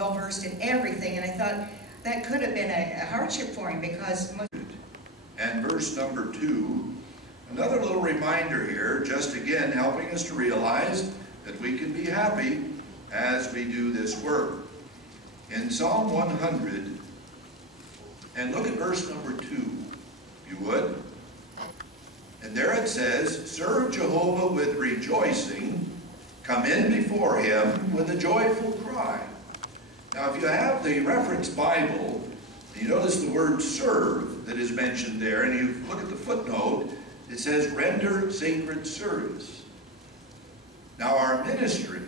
well versed in everything, and I thought that could have been a hardship for him because. And verse number 2, another little reminder here, just again helping us to realize that we can be happy as we do this work. In Psalm 100, and look at verse number 2, if you would. And there it says, serve Jehovah with rejoicing, come in before him with a joyful cry. Now if you have the reference Bible, you notice the word serve that is mentioned there, and you look at the footnote, it says render sacred service. Now our ministry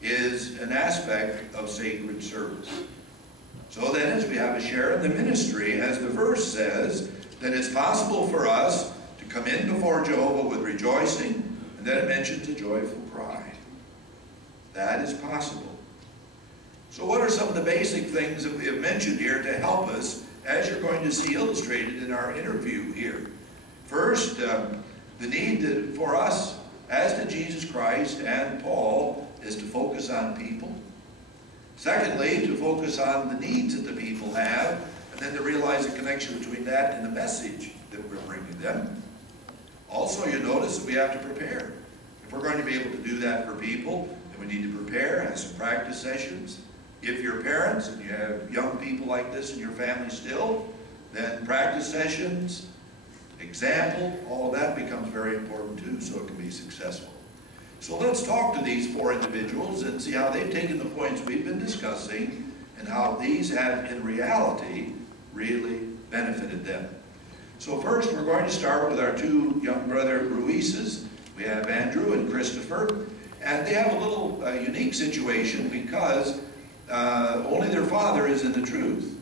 is an aspect of sacred service. So then as we have a share in the ministry, as the verse says, that it's possible for us to come in before Jehovah with rejoicing, and then it mentions a joyful cry. That is possible. So what are some of the basic things that we have mentioned here to help us, as you're going to see illustrated in our interview here? First, the need for us, as did Jesus Christ and Paul, is to focus on people. Secondly, to focus on the needs that the people have, and then to realize the connection between that and the message that we're bringing them. Also, you notice that we have to prepare. If we're going to be able to do that for people, then we need to prepare, have some practice sessions. If you're parents and you have young people like this in your family still, then practice sessions, example, all of that becomes very important too, so it can be successful. So let's talk to these 4 individuals and see how they've taken the points we've been discussing and how these have in reality really benefited them. So first we're going to start with our 2 young brother Ruizes. We have Andrew and Christopher, and they have a little unique situation because only their father is in the truth.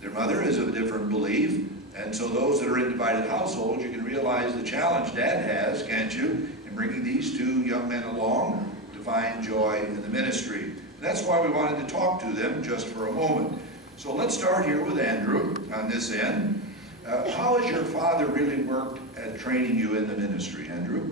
Their mother is of a different belief, and so those that are in divided households, you can realize the challenge Dad has, can't you, in bringing these 2 young men along to find joy in the ministry. And that's why we wanted to talk to them just for a moment. So let's start here with Andrew on this end. How has your father really worked at training you in the ministry, Andrew?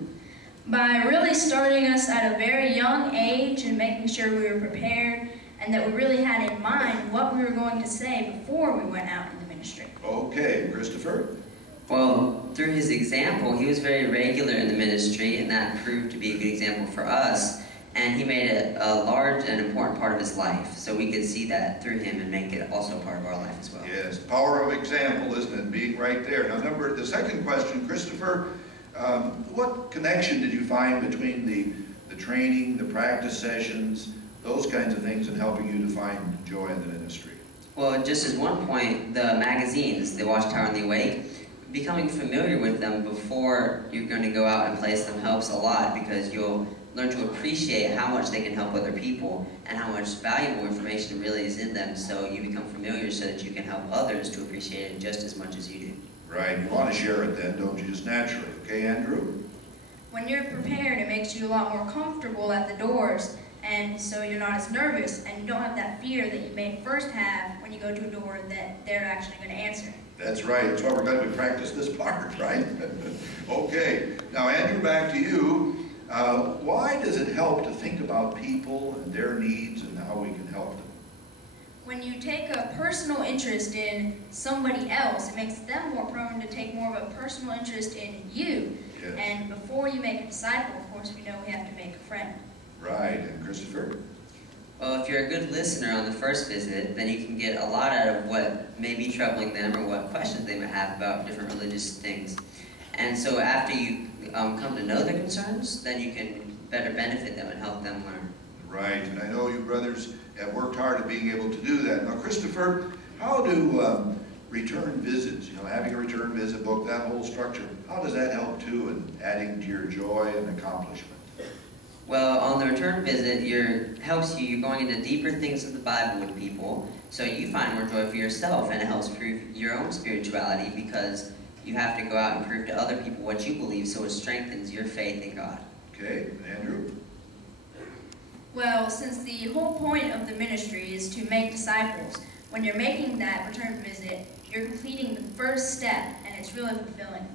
By really starting us at a very young age and making sure we were prepared and that we really had in mind what we were going to say before we went out in the ministry. Okay, Christopher? Well, through his example, he was very regular in the ministry, and that proved to be a good example for us. And he made it a large and important part of his life, so we could see that through him and make it also part of our life as well. Yes, power of example, isn't it? Being right there. Now, the second question, Christopher, what connection did you find between the training, the practice sessions, those kinds of things, in helping you to find joy in the ministry? Well, just as one point, the magazines, the Watchtower and the Awake, becoming familiar with them before you're going to go out and place them helps a lot, because you'll learn to appreciate how much they can help other people and how much valuable information really is in them, so you become familiar so that you can help others to appreciate it just as much as you do. Right, you want to share it then, don't you, just naturally. Okay, Andrew? When you're prepared, it makes you a lot more comfortable at the doors, and so you're not as nervous, and you don't have that fear that you may first have when you go to a door that they're actually going to answer. That's right. That's why we're going to practice this part, right? Okay. Now, Andrew, back to you. Why does it help to think about people and their needs and how we can help them? When you take a personal interest in somebody else, it makes them more prone to take more of a personal interest in you. Yes. And before you make a disciple, of course, we know we have to make a friend. Right. And Christopher? Well, if you're a good listener on the first visit, then you can get a lot out of what may be troubling them or what questions they might have about different religious things. And so after you come to know their concerns, then you can better benefit them and help them learn. Right, and I know you brothers have worked hard at being able to do that. Now, Christopher, how do return visits, having a return visit book, that whole structure, how does that help too in adding to your joy and accomplishment? Well, on the return visit, you're going into deeper things of the Bible with people, so you find more joy for yourself, and it helps prove your own spirituality, because you have to go out and prove to other people what you believe, so it strengthens your faith in God. Okay, Andrew? Well, since the whole point of the ministry is to make disciples, when you're making that return visit, you're completing the first step, and it's really fulfilling.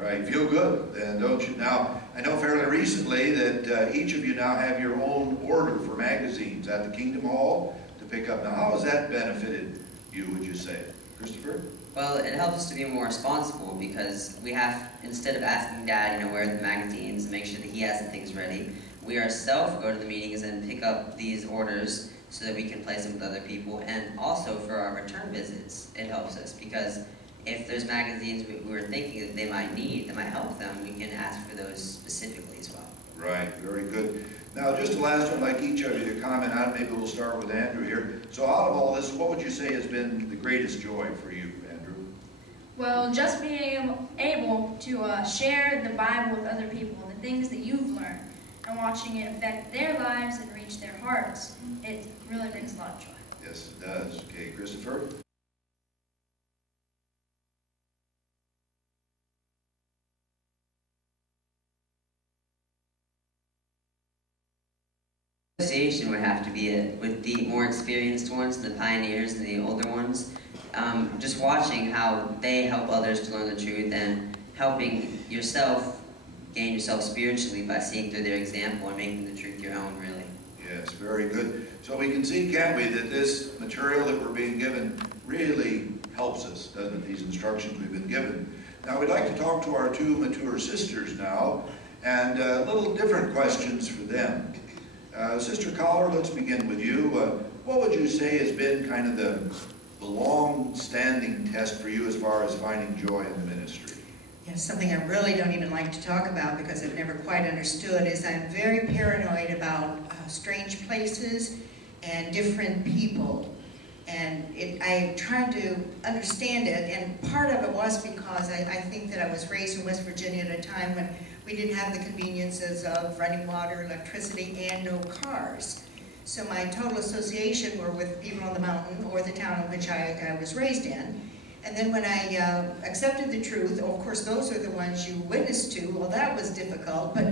Right, feel good, then, don't you? Now, I know fairly recently that each of you now have your own order for magazines at the Kingdom Hall to pick up. Now, how has that benefited you, would you say? Christopher? Well, it helps us to be more responsible because we have, instead of asking Dad, where are the magazines and make sure that he has the things ready, we ourselves go to the meetings and pick up these orders so that we can place them with other people. And also for our return visits, it helps us because if there's magazines we were thinking that they might need, that might help them, we can ask for those specifically as well. Right, very good. Now, just the last one, I'd like each of you to comment on, maybe we'll start with Andrew here. So out of all this, what would you say has been the greatest joy for you, Andrew? Well, just being able to share the Bible with other people, the things that you've learned, and watching it affect their lives and reach their hearts, it really brings a lot of joy. Yes, it does. Okay, Christopher? Association would have to be it with the more experienced ones, the pioneers and the older ones. Just watching how they help others to learn the truth and helping yourself gain yourself spiritually by seeing through their example and making the truth your own, really. Yes, very good. So we can see, can't we, that this material that we're being given really helps us, doesn't it, these instructions we've been given. Now we'd like to talk to our two mature sisters now, and little different questions for them. Sister Coller, let's begin with you. What would you say has been kind of the long-standing test for you as far as finding joy in the ministry? Yes, something I really don't even like to talk about because I've never quite understood is I'm very paranoid about strange places and different people. And I tried to understand it, and part of it was because I think that I was raised in West Virginia at a time when we didn't have the conveniences of running water, electricity, and no cars. So my total association were with people on the mountain or the town in which I was raised in. And then when I accepted the truth, of course those are the ones you witness to, well that was difficult, but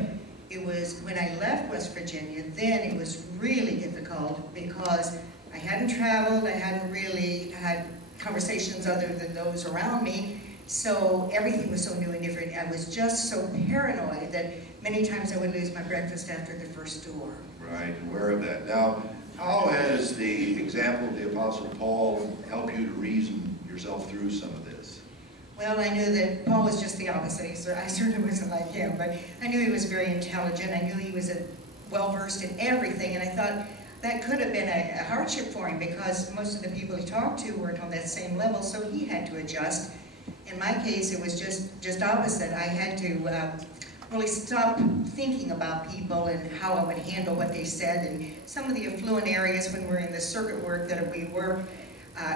it was when I left West Virginia, then it was really difficult because I hadn't traveled, I hadn't really had conversations other than those around me, so everything was so new and different. I was just so paranoid that many times I would lose my breakfast after the first door. Right, aware of that. Now, how has the example of the Apostle Paul helped you to reason yourself through some of this? Well, I knew that Paul was just the opposite. I certainly wasn't like him, but I knew he was very intelligent. I knew he was well-versed in everything, and I thought that could have been a hardship for him because most of the people he talked to weren't on that same level, so he had to adjust. In my case, it was just opposite. I had to really stop thinking about people and how I would handle what they said, and some of the affluent areas when we're in the circuit work that we were,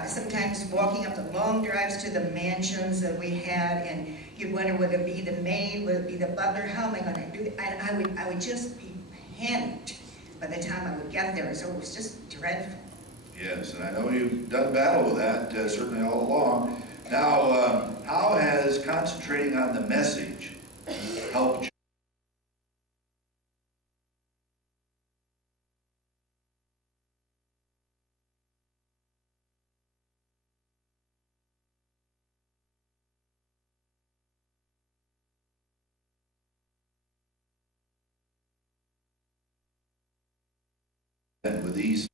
sometimes walking up the long drives to the mansions that we had, and you'd wonder, would it be the maid, would it be the butler, how am I going to do it? And I would just be panicked by the time I would get there, so it was just dreadful. Yes, and I know you've done battle with that, certainly all along. Now, how has concentrating on the message helped you? With these